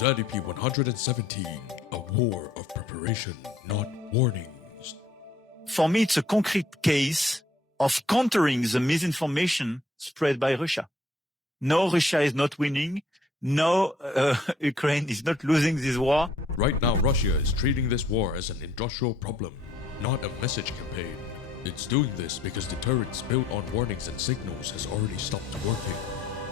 ZeP117, a war of preparation, not warnings. For me, it's a concrete case of countering the misinformation spread by Russia. No, Russia is not winning. No, Ukraine is not losing this war. Right now, Russia is treating this war as an industrial problem, not a message campaign. It's doing this because deterrence built on warnings and signals has already stopped working.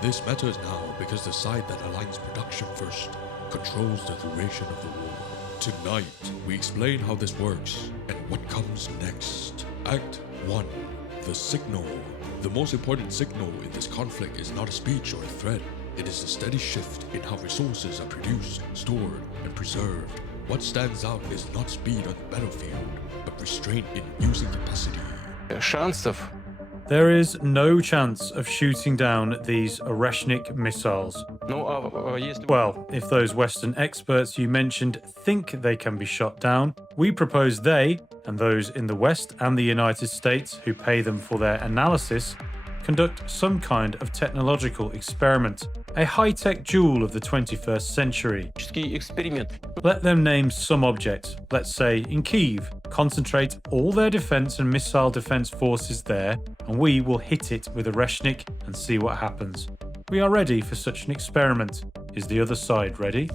This matters now because the side that aligns production first controls the duration of the war. Tonight, we explain how this works and what comes next. Act 1. The signal. The most important signal in this conflict is not a speech or a threat. It is a steady shift in how resources are produced, stored, and preserved. What stands out is not speed on the battlefield, but restraint in using capacity. There is no chance of shooting down these Oreshnik missiles. Well, if those Western experts you mentioned think they can be shot down, we propose they, and those in the West and the United States who pay them for their analysis, conduct some kind of technological experiment, a high-tech jewel of the 21st century. Let them name some object, let's say in Kyiv, concentrate all their defense and missile defense forces there, and we will hit it with Oreshnik and see what happens. We are ready for such an experiment. Is the other side ready?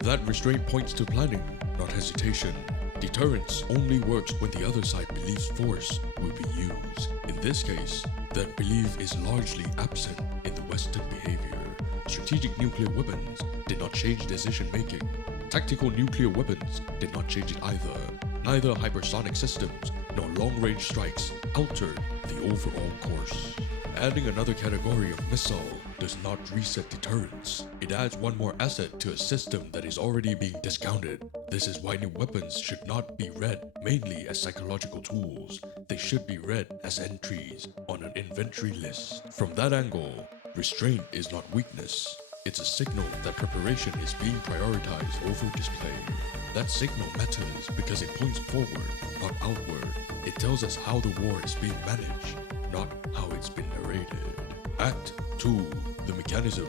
That restraint points to planning, not hesitation. Deterrence only works when the other side believes force will be used. In this case, that belief is largely absent in the Western behavior. Strategic nuclear weapons did not change decision-making. Tactical nuclear weapons did not change it either. Neither hypersonic systems nor long-range strikes altered the overall course. Adding another category of missile does not reset deterrence. It adds one more asset to a system that is already being discounted. This is why new weapons should not be read mainly as psychological tools. They should be read as entries on an inventory list. From that angle, restraint is not weakness. It's a signal that preparation is being prioritized over display. That signal matters because it points forward, not outward. It tells us how the war is being managed, not how it's been narrated. Act 2. The mechanism.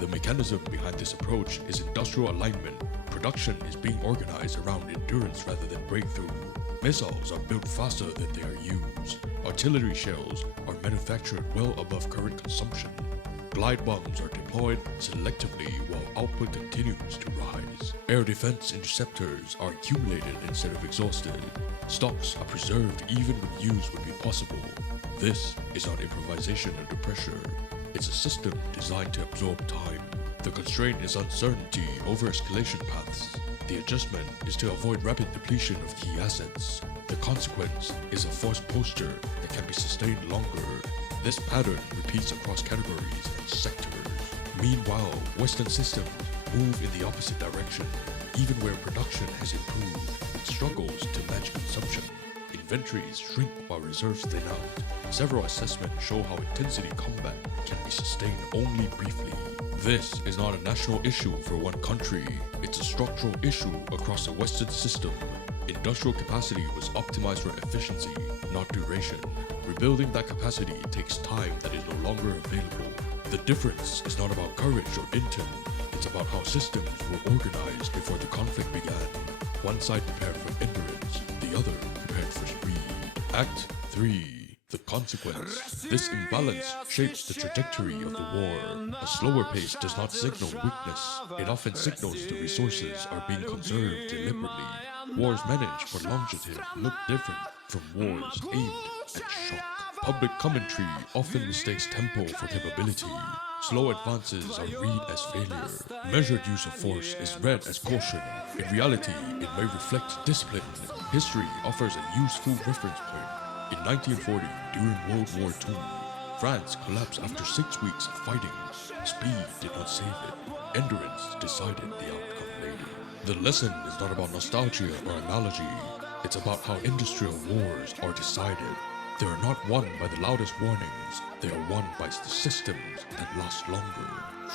The mechanism behind this approach is industrial alignment. Production is being organized around endurance rather than breakthrough. Missiles are built faster than they are used. Artillery shells are manufactured well above current consumption. Glide bombs are deployed selectively while output continues to rise. Air defense interceptors are accumulated instead of exhausted. Stocks are preserved even when use would be possible. This is not improvisation under pressure. It's a system designed to absorb time. The constraint is uncertainty over escalation paths. The adjustment is to avoid rapid depletion of key assets. The consequence is a forced posture that can be sustained longer. This pattern repeats across categories and sectors. Meanwhile, Western systems move in the opposite direction. Even where production has improved, it struggles to match consumption. Inventories shrink while reserves thin out. Several assessments show how intensity combat can be sustained only briefly. This is not a national issue for one country. It's a structural issue across the Western system. Industrial capacity was optimized for efficiency, not duration. Rebuilding that capacity takes time that is no longer available. The difference is not about courage or intent. It's about how systems were organized before the conflict began. One side prepared for endurance, the other prepared for speed. Act 3. The consequence. This imbalance shapes the trajectory of the war. A slower pace does not signal weakness. It often signals the resources are being conserved deliberately. Wars managed for longitude look different from wars aimed at shock. Public commentary often mistakes tempo for capability. Slow advances are read as failure. Measured use of force is read as caution. In reality, it may reflect discipline. History offers a useful reference point. In 1940, during World War II, France collapsed after 6 weeks of fighting. Speed did not save it. Endurance decided the outcome later. The lesson is not about nostalgia or analogy. It's about how industrial wars are decided. They are not won by the loudest warnings. They are won by the systems that last longer.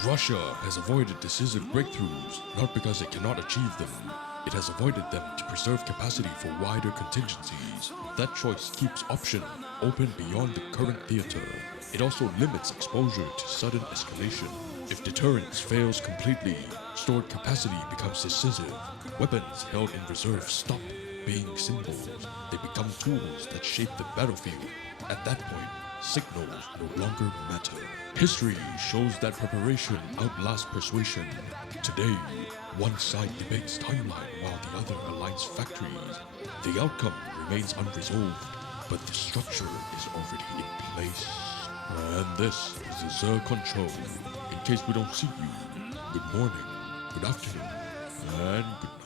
Russia has avoided decisive breakthroughs, not because it cannot achieve them. It has avoided them to preserve capacity for wider contingencies. That choice keeps option open beyond the current theater. It also limits exposure to sudden escalation. If deterrence fails completely, stored capacity becomes decisive. Weapons held in reserve stop being symbols. They become tools that shape the battlefield. At that point, signals no longer matter. History shows that preparation outlasts persuasion. Today, one side debates timeline while the other aligns factories. The outcome remains unresolved, but the structure is already in place. And this is the ZeP Control. In case we don't see you, good morning, good afternoon, and good